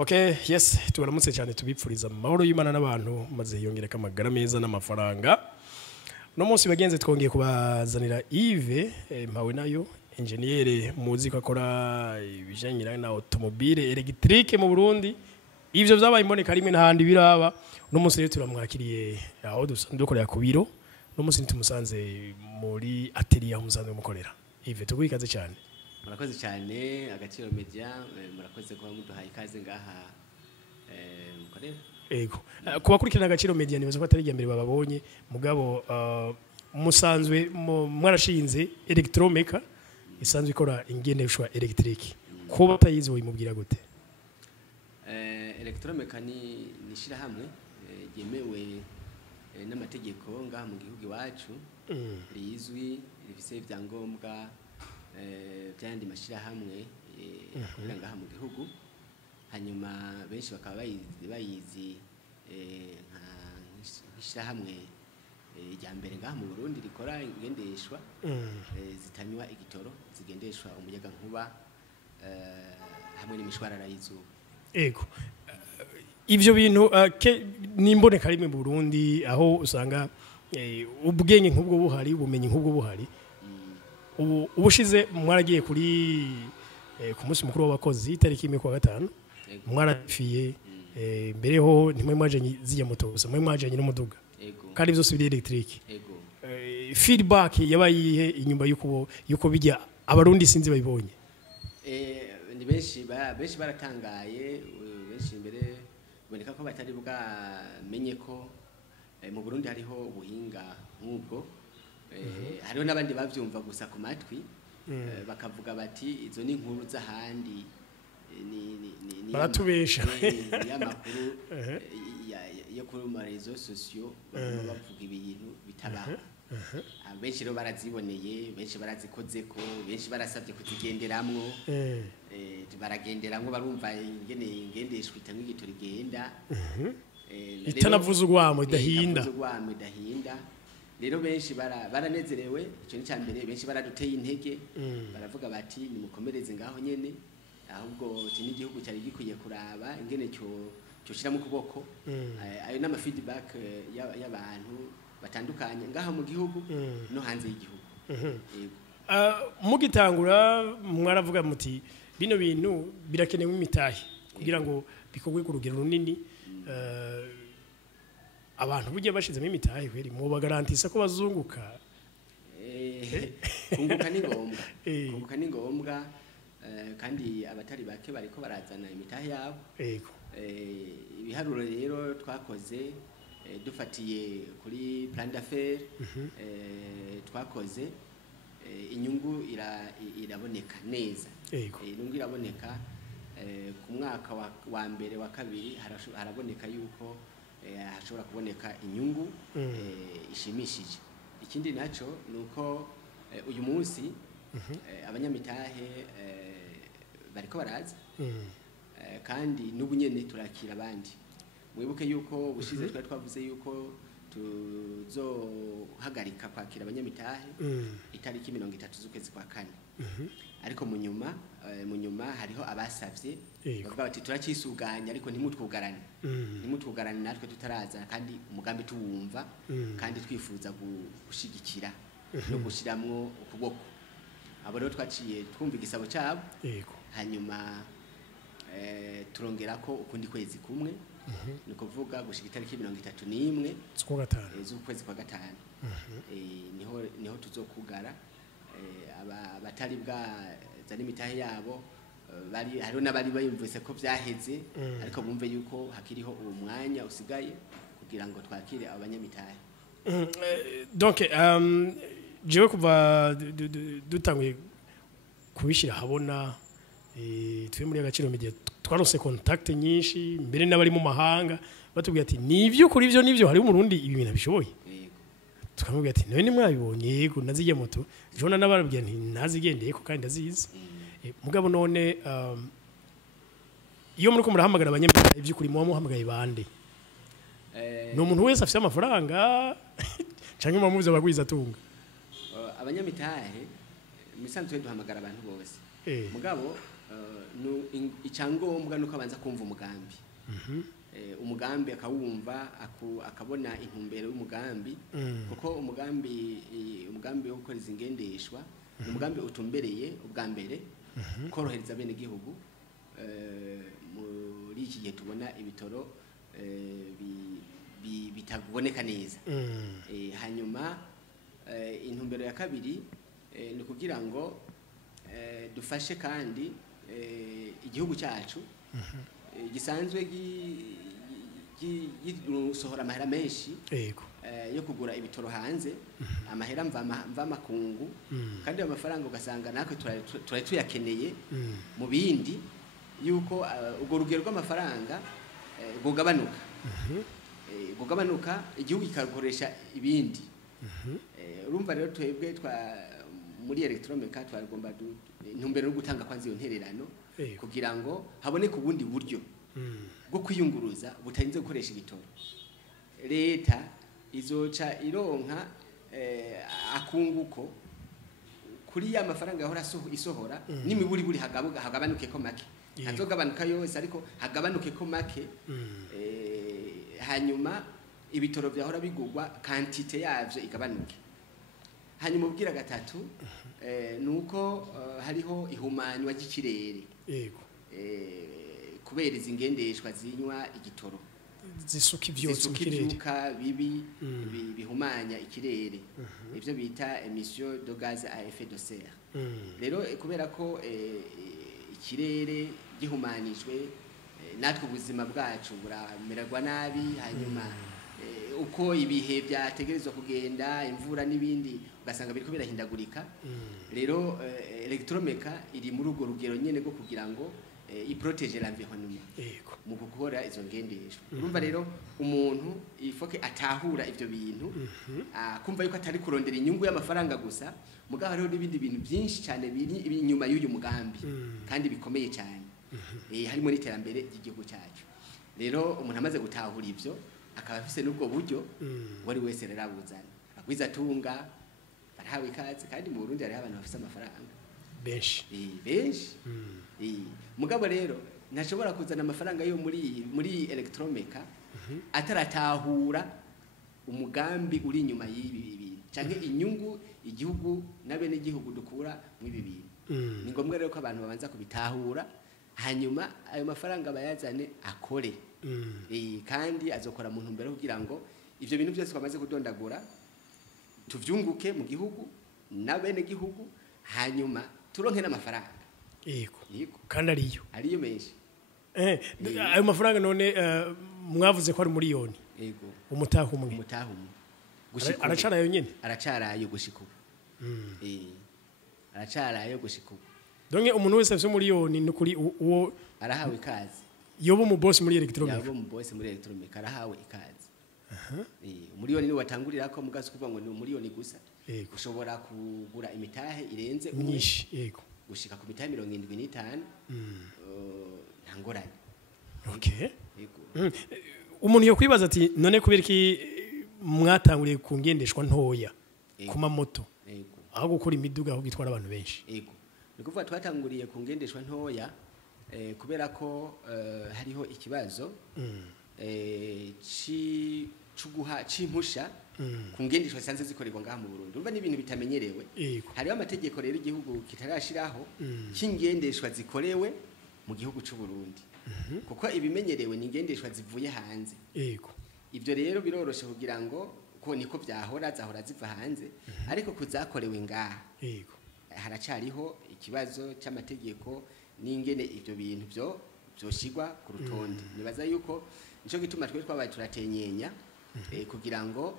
Okay, yes, tubaramutse cyane tubipfuriza amahoro y'Imana n'abantu maze hiyongereka amagara meza n'amafaranga. No munsi bagenze twongeye kubazanira Yves mpawe nayo engineer muzi ko akora ibijanye na automobile electrique mu Burundi. Ivyo vyabaye imboneka rimwe n'ahandi biraba. No munsi rero turamwakiriye aho dukorera ku biro. No munsi tumusanze muri atelier aho musanze mukorera. Yves tugwikaze cyane. Murakoze cyane Agaciro Media murakoze kuba muduhaye ikaze ngaha mukorera. Ego kuba kurikirana Agaciro Media nibaza ko atari mbere bababonye mugabo musanzwe mwarashinze electromecha isanzwe ikora ingendeshwa electric ko batayizi wimubwira gute? Electromecha ni shira hamwe yemewe n'amategeko ngaha mu gihugu iwacu rizwi rifise ibyangombwa byandi mashira hamwe kugira ngaha mu gihugu hanyuma benshi bakaba bayizi nk'ishira hamwe ijya mbere ngaha mu Burundi rikora ingendeshwa zitanywa igitoro zigendeshwa umuyaga nkuba hamwe n'imishwarara y'izuba. Ego ivyo bintu nimboneka rimwe mu Burundi aho usanga ubwenge nk'ubwo buhari ubumenyi nk'ubwo buhari. Ubushize mwaragiye kuri ku munsi mukuru w'abakozi itariki 1 mwarafiye mbere ho nimwe mwajenye ziya moto gusa mwe mwajenye n'umuduga kandi byose biri electric. Feedback yabayihe inyuma yuko bijya abarundi sinzi bayibonye. Ni benshi baratangaye benshi mbere boneka ko batari bwamenye ko mu Burundi hariho ubuhinga nk'ubwo. Hariho n'abandi bavyumva gusa ku matwi bakavuga bati izo ni inkuru z'ahandi ni baratubesha y'amakuru yo kuri mu réseaux sociaux bavuga ibintu bitabaho. Benshi rero baraziboneye benshi barazikozeko benshi barasabye kuzigenderamwo baragenderamwo barumva ingene ingendeshwa itamwe igitoro igenda itanavuza urwamo idahinda rero benshi baranezerewe ico ni cyambere benshi baraduteye intege baravuga bati nimukomereze ngaho nyene ahubwo n'igihugu cyari gikwiye kuraba ingene cyo shira mu kuboko ayo n'ama feedback y'abantu batandukanye ngaho mu gihugu no hanze y'igihugu. Mugitangura mwaravuga muti bino bintu birakenewe imitahe kugira ngo bikogwe ku rugero runini. Abantu bujye bashizemo imitahe kweri mu bagarantisa ko bazunguka. Kunguka ni ngombwa kandi abatari bake bariko barazana imitahe yabo. Ego ibiharuro rero twakoze dufatiye kuri plan d'affaires twakoze inyungu iraboneka neza. Inyungu iraboneka ku mwaka wa mbere wa kabiri haraboneka yuko hashobora kuboneka inyungu ishimishije. Ikindi naco nuko uyu munsi abanyamitahe bariko baraza kandi n'ubunyene turakira abandi. Mwibuke yuko bushize twari twavuze yuko tuzohagarika kwakira abanyamitahe itariki 30 z'ukwezi kwa kane. Ariko mu nyuma hariho abasavye bavuga bati turacisuganya ariko ntimutwugarane natwe tutaraza kandi umugambi tuwumva kandi twifuza gushigikira no gushiramwo ukuboko. Abo rero twaciye twumva igisabo cyabo hanyuma turongera ko ukundi kwezi kumwe ni kuvuga gushika itariki 31 z'ukwezi kwa gatanu niho tuzokugara abatari bwazana imitahe yabo hariho n'abari bayumvise ko byaheze ariko bumve yuko hakiriho uwo mwanya usigaye kugira ngo twakire abanyamitahe. Donc jewe kuva dutanguye kubishira habona twe muri Agaciro Media twarose contact nyinshi mbere n'abari mu mahanga batubwiye ati nivyo kuri ivyo nivyo hari mu Burundi ibi bintu bishoboye. Tukamubwira ati none mwabibonye yego naziye moto jona nabarabwiye nti nazigendeye ko kandi ndazizi. Mugabo none iyo muri ko murahamagara abanyamitahe ivyo kuri mu muhamagaye bande no muntu wese afite amafaranga canke muvuze abagwiza tunga abanyamitahe misanzwe duhamagara abantu bose mugabo icyangombwa nuko abanza kumva umugambi umugambi akawumva akabona intumbero y'umugambi kuko umugambi wo gukora izi ngendeshwa umugambi utumbereye ubwa mbere korohereza bene gihugu muri iki gihe tubona ibitoro bitaboneka neza hanyuma intumbero ya kabiri ni kugira ngo dufashe kandi igihugu cyacu gisanzwe gisohora amahera menshi yo kugura ibitoro hanze amahera mva makungu kandi ayo mafaranga ugasanga natwe turari tuyakeneye mu bindi yuko ubwo rugero rw'amafaranga gugabanuka igihugu kikakoresha ibindi urumva rero twebwe muri electromeka twagomba intumbero yo gutanga kwanza iyo ntererano kugira ngo haboneke ubundi buryo bwo kwiyunguruza butarinze gukoresha igitoro leta izoca ironka akunguko kuri ya mafaranga yahora isohora n'imiburi buri hagabanuke ko make hazogabanuka yose ariko hagabanuke ko make hanyuma ibitoro byahora bigurwa quantité yavyo igabanuke hanyuma ubwira gatatu nuko hariho ihumanywa ry'ikirere kubera izi ngendeshwa zinywa igitoro zisuka ivyotsi mu kirere bibi bihumanya ikirere ivyo bita emission de gaz à effet de serre rero kubera ko ikirere gihumanijwe natwe ubuzima bwacu buramererwa nabi hanyuma uko ibihe byategerezwa kugenda imvura n'ibindi ugasanga biriko birahindagurika rero electromeka iri muri urwo rugero nyene rwo kugira ngo iprotege l'environnement mu gukora izo ngendeshwa urumva rero umuntu ifoke atahura ivyo bintu kumva yuko atari kurondera inyungu y'amafaranga gusa mugabo hariho n'ibindi bintu byinshi cyane biri inyuma y'uyu mugambi kandi bikomeye cyane harimo n'iterambere ry'igihugu cyacu rero umuntu amaze gutahura ivyo akaba afise n'ubwo buryo wari wese rero abuzana agwiza tunga barahawe ikaze kandi mu Burundi hariho abantu bafise amafaranga benshi mugabo rero ntashobora kuzana amafaranga yo muri electromeka ataratahura umugambi uri inyuma y'ibi bintu canke inyungu igihugu n'abene igihugu dukura mu ibi bintu ni ngombwa rero ko abantu babanza kubitahura hanyuma ayo mafaranga bayazane akore kandi azokora mu ntumbero kugira ngo ivyo bintu byose bamaze kudondagura tuvyunguke mu gihugu n'abene gihugu hanyuma turonke n'amafaranga kandi ariyo menshi ayo mafaranga none mwavuze ko ari miliyoni umutaha umwe aracarayo nyene aracarayo gushika ubu aracarayo gushika ubu donc umuntu wese afite miliyoni n'ukuri uwo arahawe ikaze yobo mu boss muri electromeka yobo mu boss muri electromeka arahawe ikaze miliyoni ni watangurira ko mugaso kuvuga ngo ni miliyoni gusa ushobora kugura imitahe irenze myinshi yego gushika ku mitahe 75 ntangorane umuntu yo kwibaza ati none kubera ki mwatanguriye ku ngendeshwa ntoya ku mamoto aho gukora imiduga aho gitwara abantu benshi ni kuvuga twatanguriye ku ngendeshwa ntoya kubera ko hariho ikibazo c'impusha ku ngendeshwa zisanzwe zikorerwa ngaha mu Burundi urumva n'ibintu bitamenyerewe hariho amategeko rero igihugu kitarashiraho cy'ingendeshwa zikorewe mu gihugu c'u Burundi kuko ibimenyerewe ni ingendeshwa zivuye hanze ivyo rero biroroshe kugira ngo ko niko zahora ziva hanze ariko kuzakorewe ngaha haracariho ikibazo cy'amategeko n'ingene ivyo bintu byoshigwa ku rutonde nibaza yuko nico gituma twe twabaye turatenyenya kugira ngo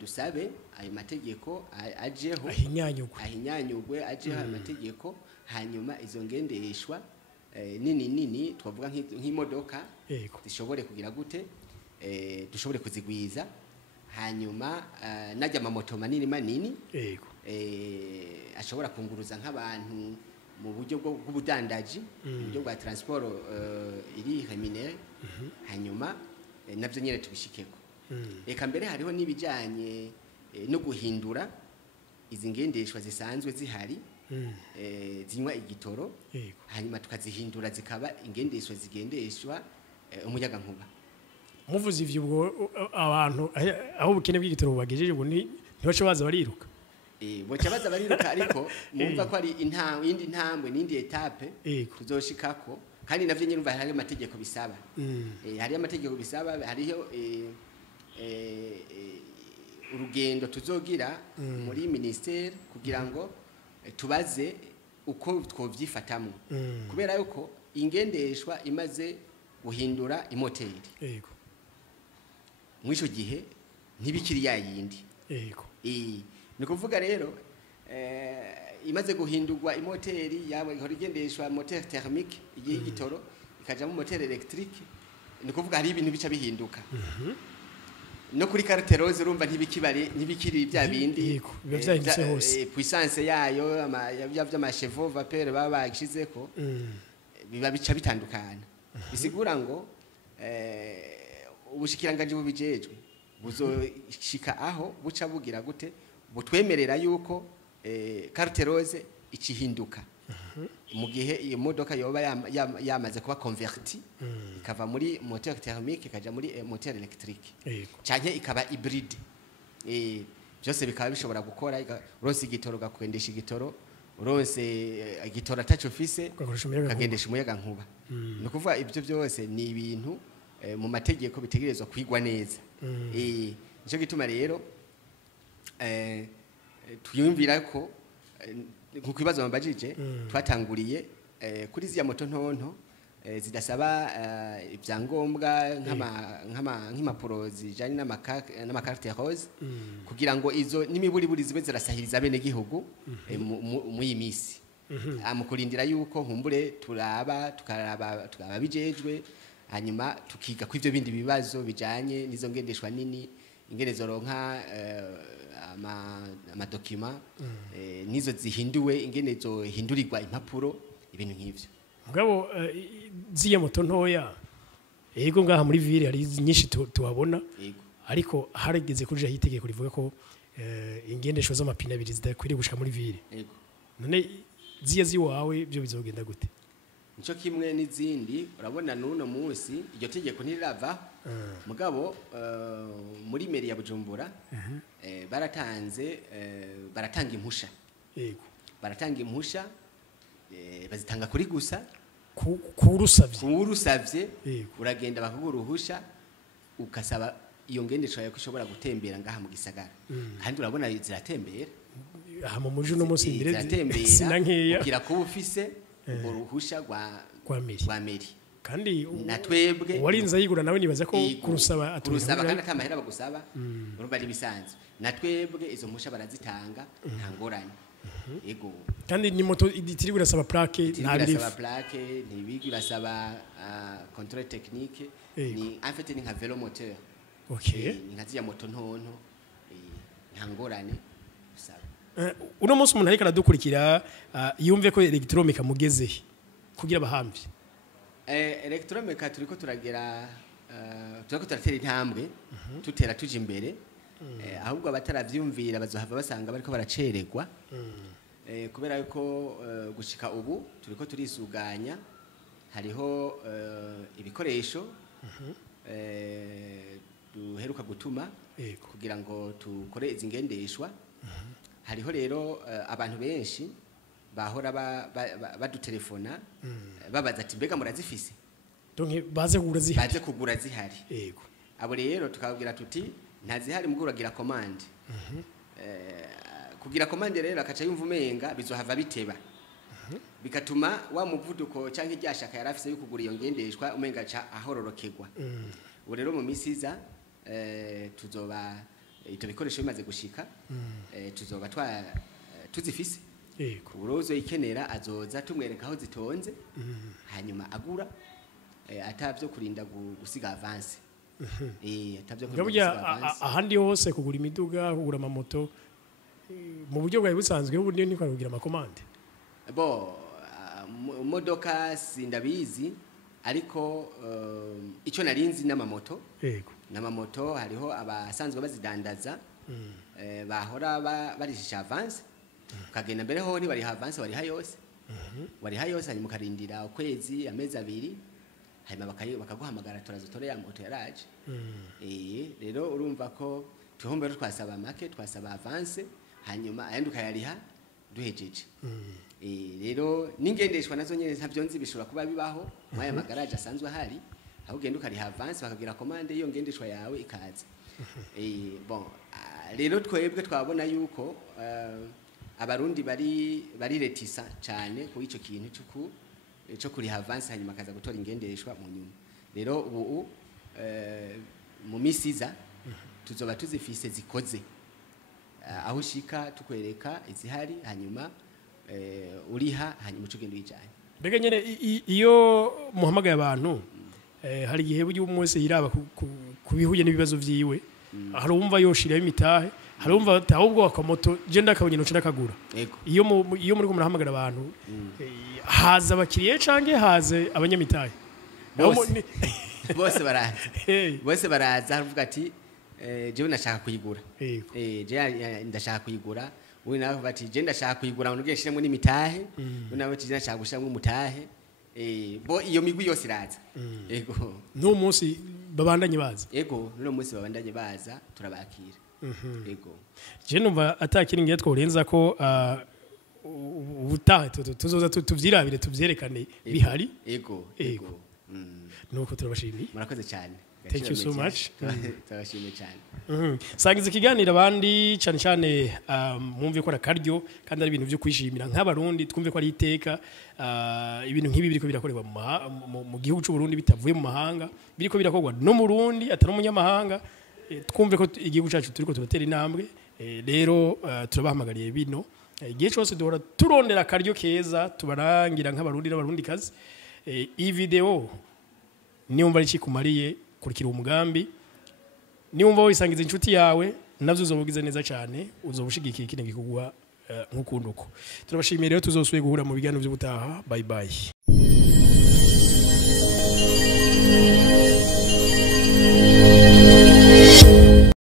dusabe ayo mategeko ajeho ahinyanyugwe ajeho amategeko hanyuma izo ngendeshwa nini twavuga nk'imodoka zishobore kugira gute dushobore kuzigwiza hanyuma najya amamoto manini ashobora kunguruza nk'abantu mu buryo bw'ubudandaji mu buryo bwa transport iri rémunéré hanyuma navyo nyene tubishikeko reka mbere hariho n'ibijanye no guhindura izi ngendeshwa zisanzwe zihari zinywa igitoro yego hanyuma tukazihindura zikaba ingendeshwa zigendeshwa umuyaga nkuba. muvuze ivyo ubwo abantu aho ubukene bw'igitoro bubagejeje ubu ntibace baza bariruka boca baza bariruka ariko mumva ko ari indi ntambwe n'indi etape tuzoshikako kandi navyo nyine umva hari amategeko bisaba hari amategeko bisaba hariho urugendo tuzogira muri ministeri kugira ngo tubaze uko twovyifatamwe kubera yuko ingendeshwa imaze guhindura imoteri yego mwisho gihe ntibikiri yayindi yego ni kuvuga rero imaze guhindurwa imoteri yaba igendeshwa moteur thermique igihe igitoro ikaja mu moteur électrique ni kuvuga hari ibintu bica bihinduka no kuri carte rose urumva ntibikiri bya bindi biba vyahindutse hose puissance yayo vy'amachevaux vapeur baba bagishizeko biba bica bitandukana bisigura ngo ubushikiranganje bubijejwe buzoshika aho buca bugira gute butwemerera yuko carte rose ikihinduka mu gihe iyo modoka yoba yamaze kuba converti ikava muri moteur thermique ikaja muri moteur électrique canke ikaba hybride byose bikaba bishobora gukora uronse igitoro gakwendesha igitoro uronse igitoro ataco fise kagendesha umuyaga nkuba no kuvuga ibyo byose ni ibintu mu mategeko bitegerezwa kwigwa neza nico gituma rero tuyumvira ko nkuko ibibazo bambajije twatanguriye kuri ziya moto ntonto zidasaba ibyangombwa nk'imapuro zijanye n'amakarte rose kugira ngo izo n'imiburiburi zibe zirasahiriza bene gihugu mu yimisi amukurindira yuko nkumbure tukaraba bijejwe hanyuma tukiga ku ivyo bindi bibazo bijanye nizo ngendeshwa nini ingerezo ronka amadokima nizo zihinduwe ingenezo hindurirwa impapuro ibintu nk'ivyo mugabo ziya moto ntoya yego ngaha muri ville hari nyinshi tuhabona ariko harigeze kuja hitegeko rivuga ko ingendeshwa z'amapine abiri zidakwiriye gushika muri ville none ziya ziwawe byo bizogenda gute nico kimwe n'izindi urabona nuno munsi iryo tegeko ntirava mugabo muri meri ya Bujumbura baratanga impusha yego baratanga impusha bazitanga kuri gusa kurusavye uragenda bakugura uruhusha ukasaba iyo ngendeshwa yako ishobora gutembera ngaha mu gisagara kandi urabona ziratembera aha mu muji no munsi imbere ziratembera kugira ko ufise uruhusha rwa meri kandi natwebwe warinza yigura nawe nibaza ko kurusaba kandi atamahera bagusaba urumva ari bisanzwe natwebwe izo mpusha barazitanga nta ngorane yego kandi ni moto itiri birasaba plaque birasaba plaque ntibigi basaba contrôle technique ni en fait ni nka vélo moteur ni nka ziya moto ntonto nta ngorane usaba uno munsi umuntu ariko aradukurikira yumve ko electromeka mugezehe kugira abahambi electromeka turiko turatera intambwe tutera tuje imbere ahubwo abataravyumvira bazohava basanga bariko baracererwa kubera yuko gushika ubu turiko turisuganya hariho ibikoresho duheruka gutuma kugira ngo tukore izi ngendeshwa hariho rero abantu benshi bahora badutelefona babaza ati mbega murazifise donc baze kugura zihari yego abo rero tukabwira tuti ntazihari muguragira commande kugira commande rero akaca yumva umenga bizohava biteba bikatuma wa muvuduko canke ryashaka yarafise yo kugura iyo ngendeshwa umenga ca ahororokegwa ubu rero mu misiza tuzoba ito bikoresho bimaze gushika tuzoba tuzifise yego urozo ikenera azoza tumwereka aho zitonze hanyuma agura atavyo kurinda gusiga avance atavyo kurinda ahandi hose kugura imiduga kugura amamoto mu buryo bwawe busanzwe ubu niko kugira amakomande modoka sindabizi ariko ico narinzi n'amamoto yego n'amamoto hariho abasanzwe bazidandaza bahora barishisha avance ukagenda mbere ho ntibari avance wari hayose hanyuma ukarindira ukwezi amezi abiri hanyuma bakaguhamagara turazotore ya moto yaraje rero urumva ko tuhombe twasaba make twasaba avance hanyuma ayandi ukayariha duhejeje rero ningendeshwa nazo nyene ntavyo nzi bishobora kuba bibaho mwaya magaraje asanzwe ahari aho ugenda ukariha avance bakagira commande iyo ngendeshwa yawe ikaza bon rero twebwe twabona yuko abarundi bari retisa cyane ku ico kintu cyo kuriha avance hanyuma akaza gutora ingendeshwa mu nyuma rero ubu mu misiza tuzoba tuzifise zikoze aho ushika tukwereka izihari hanyuma uriha hanyuma ucugenda uyijanye mbega nyene iyo muhamagaye abantu hari igihe buryo umwese yiraba kubihuye n'ibibazo vyiwe hari umva yoshiraho imitahe hari umva ahubwo akamoto je ndakabonye no ndakagura iyo muri ko murahamagara abantu haza abakiriye canke haze abanyamitahe bose baraza havuga ati jewe ndashaka kuyigura je ndashaka kuyigura we nawe bati je ndashaka kuyigura ngo ngeshiremo n'imitahe we nawe ati ndashaka gushiramo umutahe bo iyo migwi yose iraza yego no munsi babandanye baza yego no munsi babandanye baza turabakira yego je numva atakiri ngiye tworenza ko ubutaha tuzoza tuvyirabire tuvyerekane bihari yego nuko turabashimiye murakoze cyane thank you so much turabashimiye cyane sangiza ikiganiro abandi cyane cyane mwumve ko arakaryo kandi ari ibintu byo kwishimira nk'abarundi twumve ko ari iteka ibintu nk'ibi biriko birakorerwa mu gihugu cy'u Burundi bitavuye mu mahanga biriko birakorwa no mu Burundi atari umunyamahanga twumve ko igihugu cyacu turiko turatera intambwe rero turabahamagariye bino igihe cyose duhora turondera akaryo keza tubarangira nk'abarundi n'abarundi kazi iyi video niumva ari kikumariye kurikira umugambi niumva wisangiza inshuti yawe navyo uzobugize neza cyane uzobushigikiye kine gikugwa nk'ukunduko turabashimiye rero tuzosuye guhura mu biganiro by'ubutaha bye bye